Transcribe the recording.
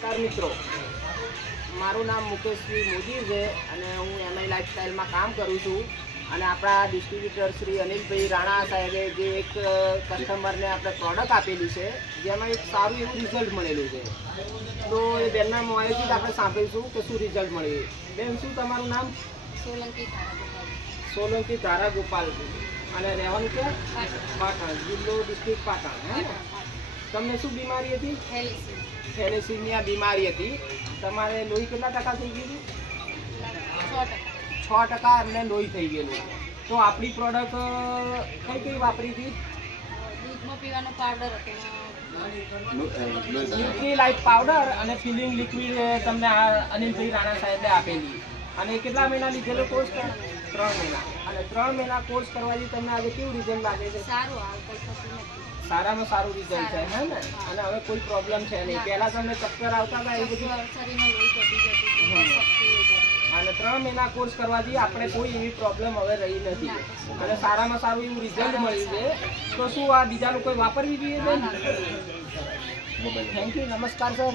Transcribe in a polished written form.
નમસ્કાર મિત્રો, મારું નામ મુકેશજી મોદી છે અને હું એમઆઈ લાઇફસ્ટાઈલમાં કામ કરું છું. અને આપણા ડિસ્ટ્રીબ્યુટર શ્રી અનિલભાઈ રાણા સાહેબે જે એક કસ્ટમરને આપણે પ્રોડક્ટ આપેલી છે જેમાં એક સારું એવું રિઝલ્ટ મળેલું છે. તો એ બેનના મોડેથી જ આપણે સાંભળીશું કે શું રિઝલ્ટ મળ્યું. બેન, શું તમારું નામ? સોલંકી ધારા ગોપાલ. અને રહેવાનું છે પાટણ, જિલ્લો ડિસ્ટ્રિક્ટ પાટણ. હે ને? તમને શું બીમારી હતી? થેલેસીમિયા બીમારી હતી. તમારે લોહી કેટલા ટકા થઈ ગયું હતું? 6% અમને લોહી થઈ ગયેલું. તો આપણી પ્રોડક્ટ કઈ કઈ વાપરી હતી? દૂધમાં પીવાનો પાવડર હતો, ન્યુટ્રી લાઈફ પાવડર અને ફિલિંગ લિક્વિડ તમને આ અનિલભાઈ રાણા સાહેબે આપેલી. અને કેટલા મહિના લીધેલો કોર્સ? 3 મહિના. અને 3 મહિના કોર્સ કરવાથી તમને આજે કેવું રિઝલ્ટ લાગે છે? સારું. હાલ કંઈ થતું નથી. સારામાં સારું રિઝલ્ટ છે, હે ને? અને હવે કોઈ પ્રોબ્લેમ છે નહીં. પહેલાં તમને ચક્કર આવતા હતા એ બધું? શરીરમાં લોહી ઘટી જતી હતી, શક્તિ વધી. અને 3 મહિના કોર્સ કરવાથી આપણે કોઈ એવી પ્રોબ્લેમ હવે રહી નથી. અને સારામાં સારું એવું રિઝલ્ટ મળ્યું છે. તો શું આ બીજા લોકોએ વાપરવી જોઈએ? Thank you. નમસ્કાર સર.